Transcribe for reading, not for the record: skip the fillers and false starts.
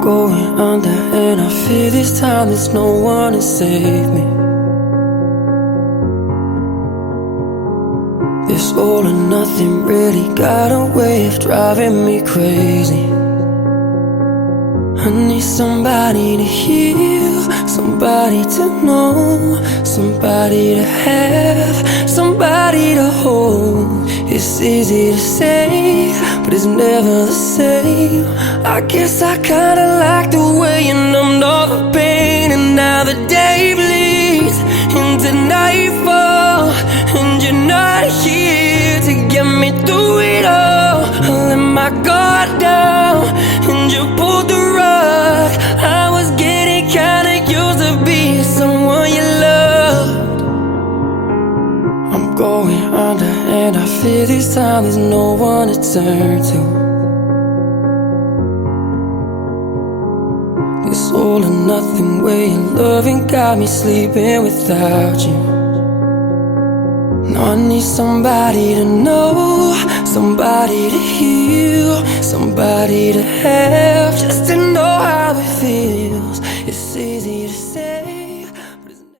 going under, and I fear this time there's no one to save me. This all or nothing really got a way of driving me crazy. I need somebody to heal, somebody to know, somebody to have, somebody to hold. It's easy to say, but it's never the same. I guess I kinda like the way you numbed all the pain, and now the day bleeds into nightfall, and you're not here to get me through it all. I let my guard down, and you pulled the rug. I was getting kinda used to being someone you loved. I'm going under, and I fear this time there's no one to turn to. This all or nothing way of loving got me sleeping without you. Now I need somebody to know, somebody to heal, somebody to have, just to know how it feels. It's easy to say.